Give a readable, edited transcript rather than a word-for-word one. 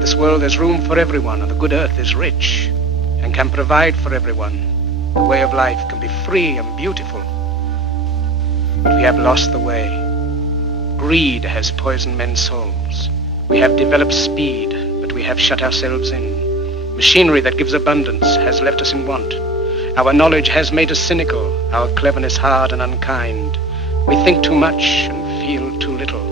In this world there's room for everyone, and the good earth is rich and can provide for everyone. The way of life can be free and beautiful. But we have lost the way. Greed has poisoned men's souls. We have developed speed, but we have shut ourselves in. Machinery that gives abundance has left us in want. Our knowledge has made us cynical, our cleverness hard and unkind. We think too much and feel too little.